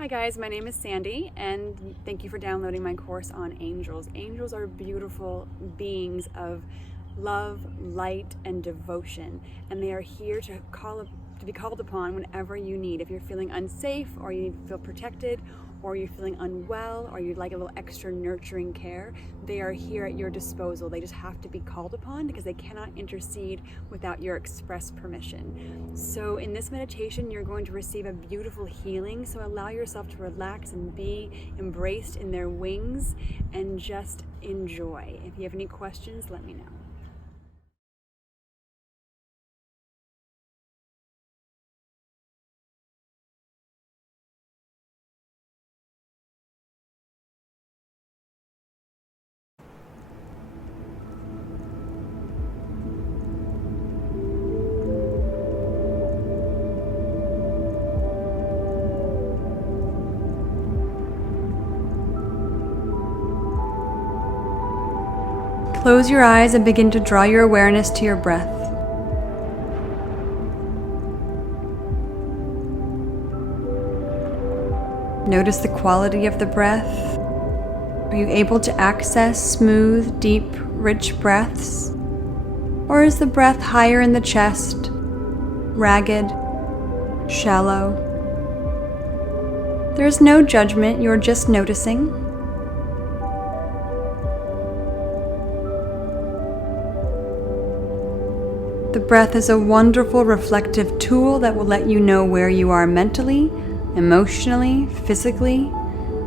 Hi guys, my name is Sandy and thank you for downloading my course on angels. Angels are beautiful beings of love, light, and devotion, and they are here to be called upon whenever you need. If you're feeling unsafe, or you feel protected, or you're feeling unwell, or you'd like a little extra nurturing care, they are here at your disposal. They just have to be called upon because they cannot intercede without your express permission. So in this meditation, you're going to receive a beautiful healing. So allow yourself to relax and be embraced in their wings and just enjoy. If you have any questions, let me know. Close your eyes and begin to draw your awareness to your breath. Notice the quality of the breath. Are you able to access smooth, deep, rich breaths? Or is the breath higher in the chest, ragged, shallow? There is no judgment, you're just noticing. The breath is a wonderful reflective tool that will let you know where you are mentally, emotionally, physically,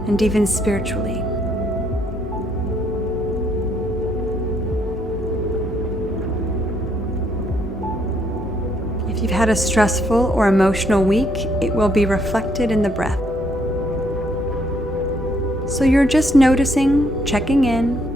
and even spiritually. If you've had a stressful or emotional week, it will be reflected in the breath. So you're just noticing, checking in.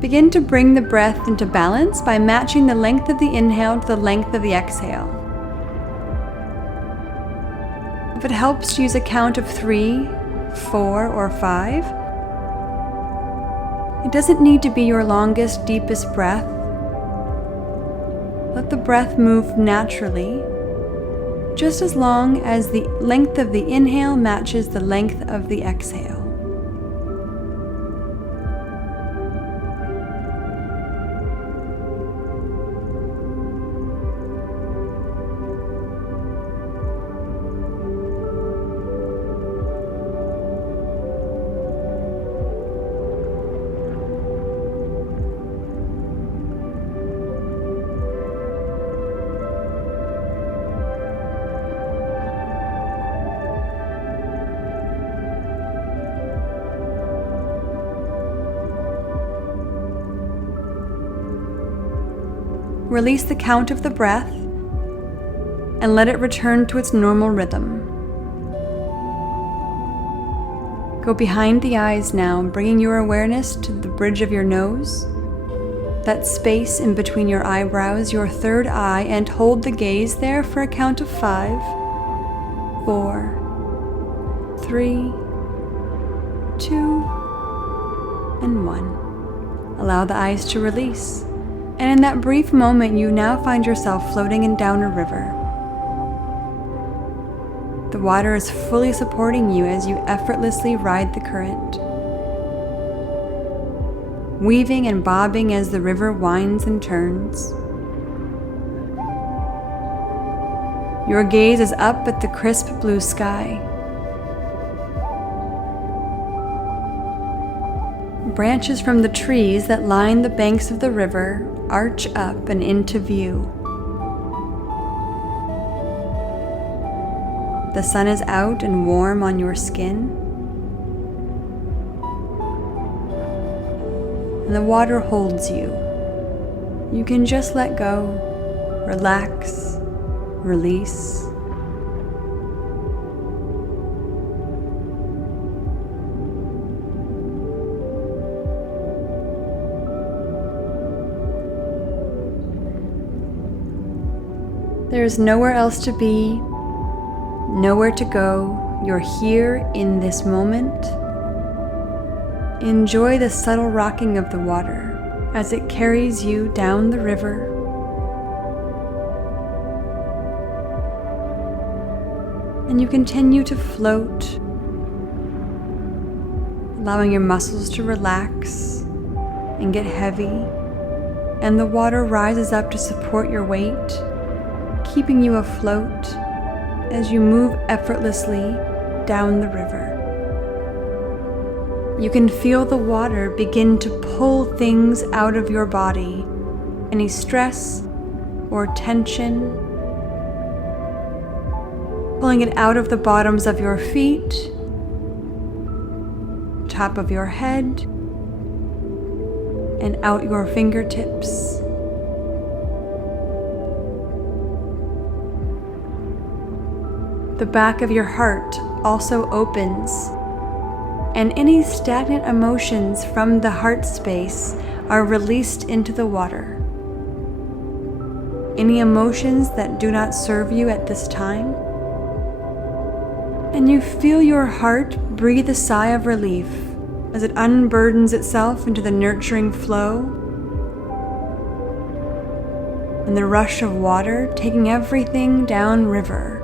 Begin to bring the breath into balance by matching the length of the inhale to the length of the exhale. If it helps, use a count of 3, 4, or 5. It doesn't need to be your longest, deepest breath. Let the breath move naturally, just as long as the length of the inhale matches the length of the exhale. Release the count of the breath and let it return to its normal rhythm. Go behind the eyes now, bringing your awareness to the bridge of your nose, that space in between your eyebrows, your third eye, and hold the gaze there for a count of 5, 4, 3, 2, and 1. Allow the eyes to release. And in that brief moment, you now find yourself floating down a river. The water is fully supporting you as you effortlessly ride the current, weaving and bobbing as the river winds and turns. Your gaze is up at the crisp blue sky. Branches from the trees that line the banks of the river arch up and into view. The sun is out and warm on your skin, and the water holds you. You can just let go, relax, release, There is nowhere else to be, nowhere to go. You're here in this moment. Enjoy the subtle rocking of the water as it carries you down the river. And you continue to float, allowing your muscles to relax and get heavy, and the water rises up to support your weight, keeping you afloat as you move effortlessly down the river. You can feel the water begin to pull things out of your body, any stress or tension, pulling it out of the bottoms of your feet, top of your head, and out your fingertips. The back of your heart also opens, and any stagnant emotions from the heart space are released into the water. Any emotions that do not serve you at this time. And you feel your heart breathe a sigh of relief as it unburdens itself into the nurturing flow and the rush of water taking everything down river.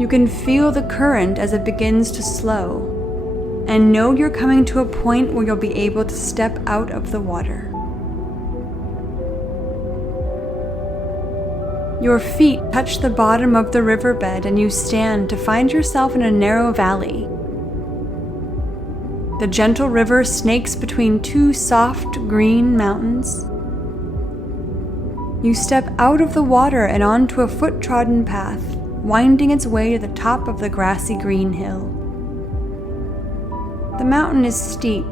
You can feel the current as it begins to slow, and know you're coming to a point where you'll be able to step out of the water. Your feet touch the bottom of the riverbed, and you stand to find yourself in a narrow valley. The gentle river snakes between two soft green mountains. You step out of the water and onto a foot-trodden path, winding its way to the top of the grassy green hill. The mountain is steep,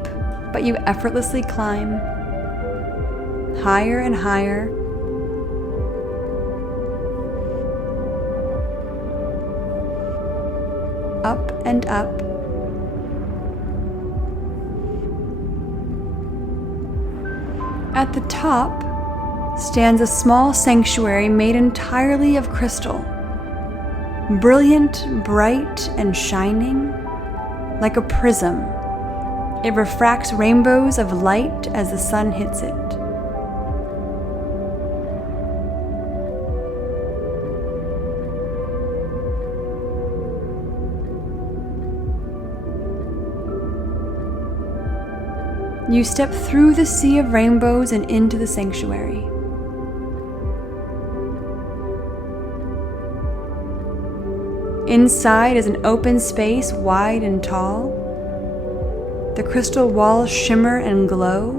but you effortlessly climb, higher and higher, up and up. At the top stands a small sanctuary made entirely of crystal. Brilliant, bright, and shining, like a prism. It refracts rainbows of light as the sun hits it. You step through the sea of rainbows and into the sanctuary. Inside is an open space, wide and tall. The crystal walls shimmer and glow.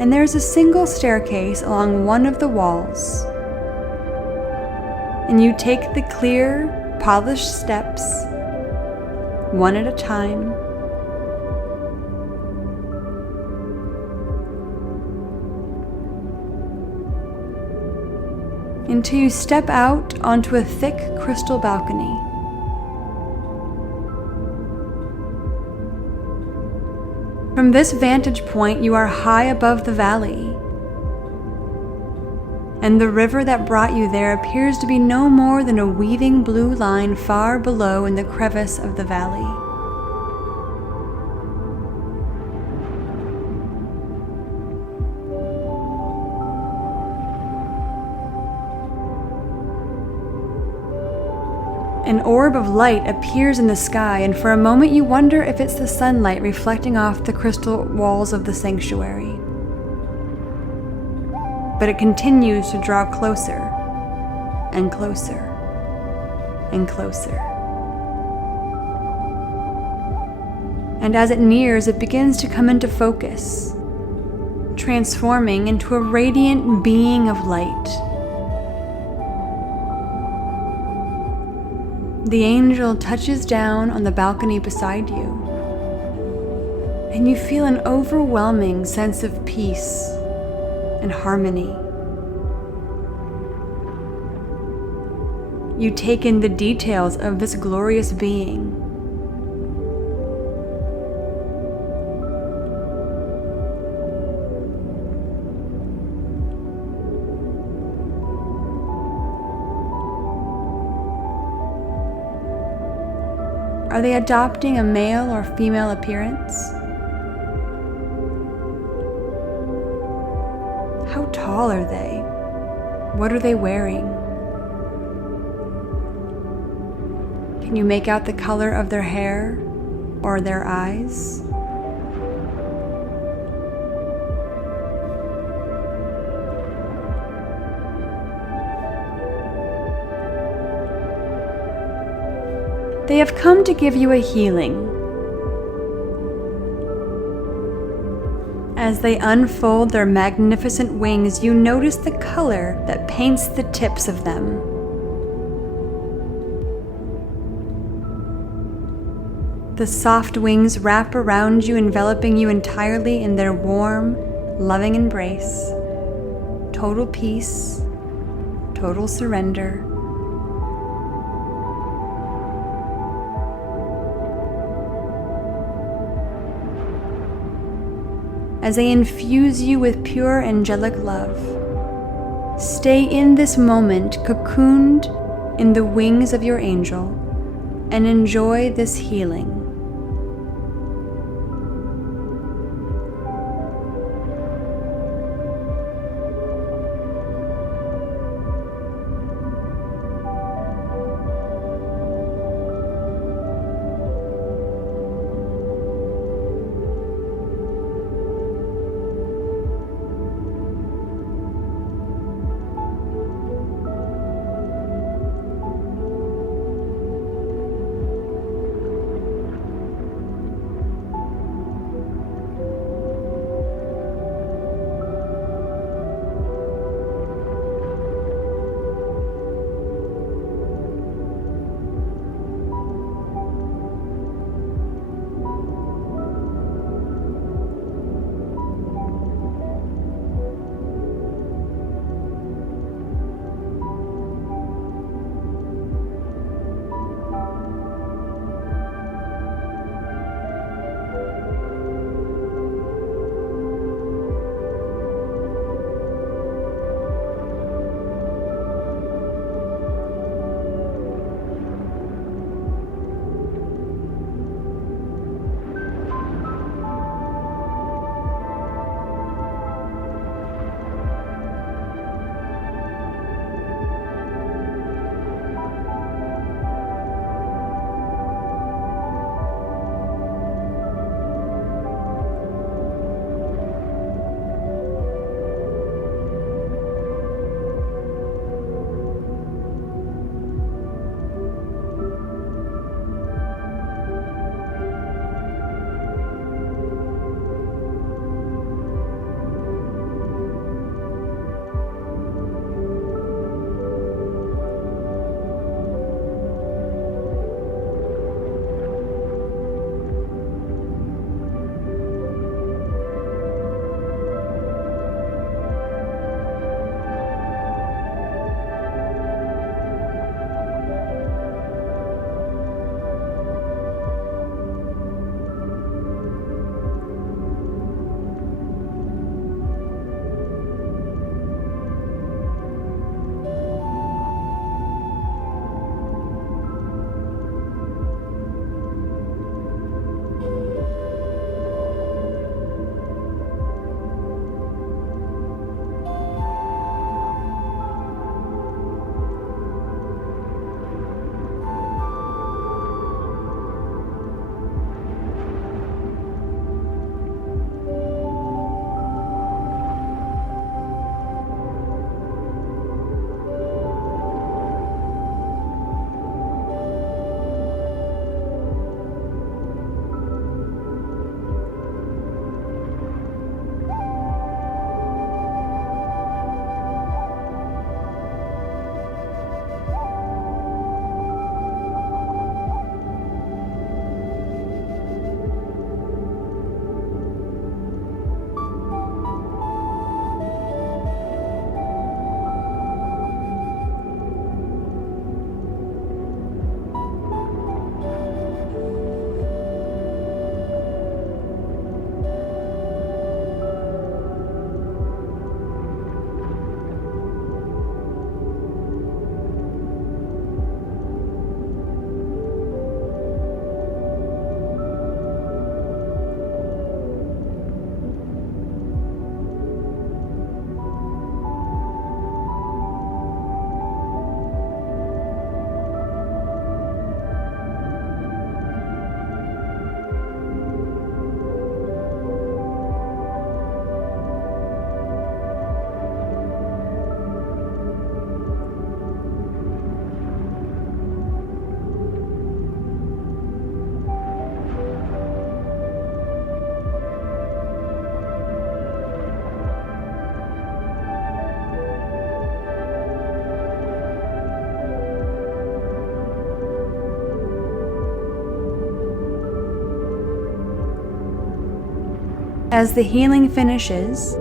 And there's a single staircase along one of the walls. And you take the clear, polished steps, one at a time, until you step out onto a thick crystal balcony. From this vantage point, you are high above the valley, and the river that brought you there appears to be no more than a weaving blue line far below in the crevice of the valley. An orb of light appears in the sky, and for a moment you wonder if it's the sunlight reflecting off the crystal walls of the sanctuary. But it continues to draw closer and closer and closer. And as it nears, it begins to come into focus, transforming into a radiant being of light. The angel touches down on the balcony beside you, and you feel an overwhelming sense of peace and harmony. You take in the details of this glorious being. Are they adopting a male or female appearance? How tall are they? What are they wearing? Can you make out the color of their hair or their eyes? They have come to give you a healing. As they unfold their magnificent wings, you notice the color that paints the tips of them. The soft wings wrap around you, enveloping you entirely in their warm, loving embrace. Total peace, total surrender. As they infuse you with pure angelic love. Stay in this moment, cocooned in the wings of your angel, and enjoy this healing. As the healing finishes,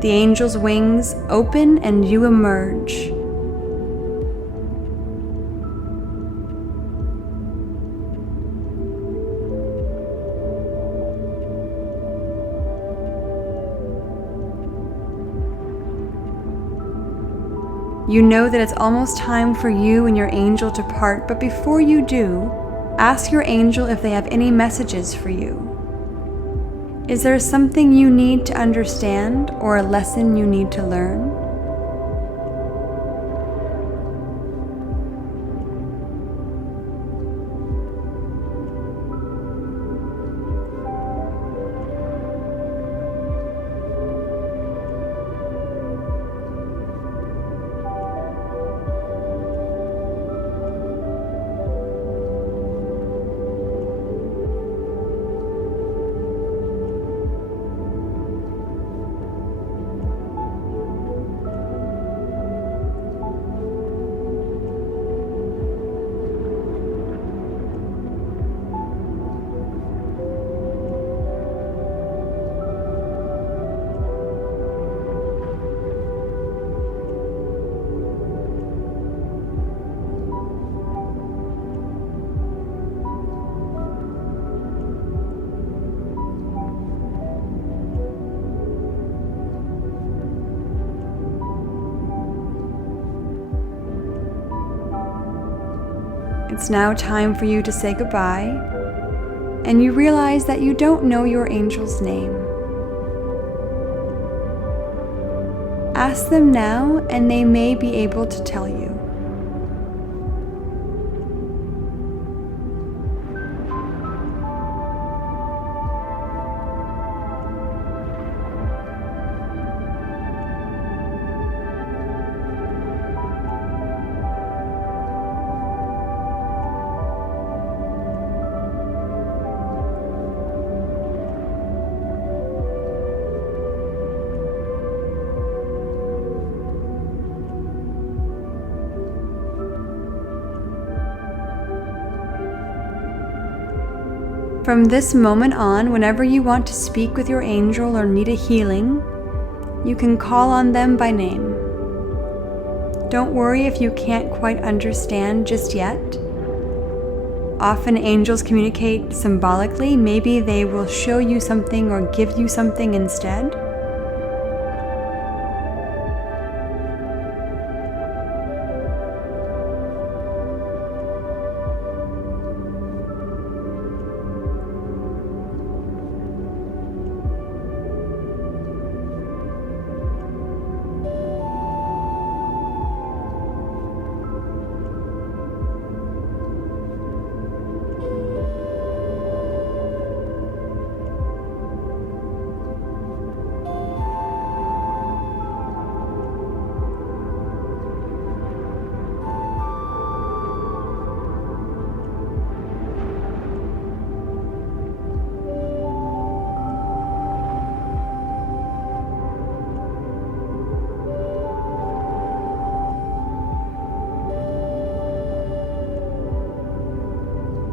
the angel's wings open and you emerge. You know that it's almost time for you and your angel to part, but before you do, ask your angel if they have any messages for you. Is there something you need to understand or a lesson you need to learn? It's now time for you to say goodbye, and you realize that you don't know your angel's name. Ask them now, and they may be able to tell you. From this moment on, whenever you want to speak with your angel or need a healing, you can call on them by name. Don't worry if you can't quite understand just yet. Often angels communicate symbolically. Maybe they will show you something or give you something instead.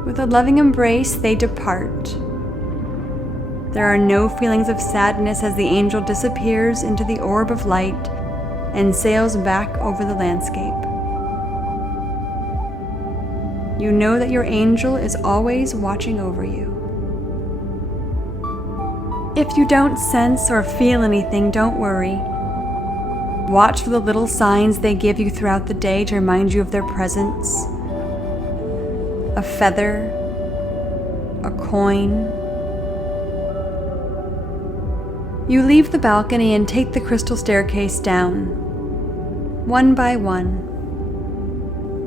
With a loving embrace, they depart. There are no feelings of sadness as the angel disappears into the orb of light and sails back over the landscape. You know that your angel is always watching over you. If you don't sense or feel anything, don't worry. Watch for the little signs they give you throughout the day to remind you of their presence. A feather, a coin. You leave the balcony and take the crystal staircase down, one by one,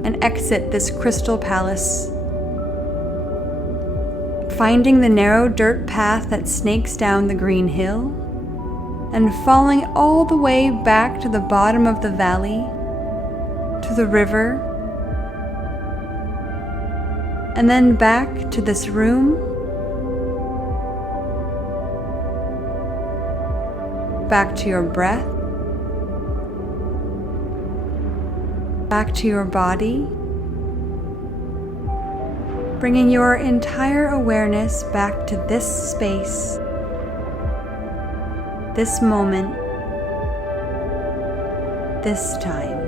and exit this crystal palace, finding the narrow dirt path that snakes down the green hill, and falling all the way back to the bottom of the valley, to the river, and then back to this room, back to your breath, back to your body, bringing your entire awareness back to this space this moment, this time.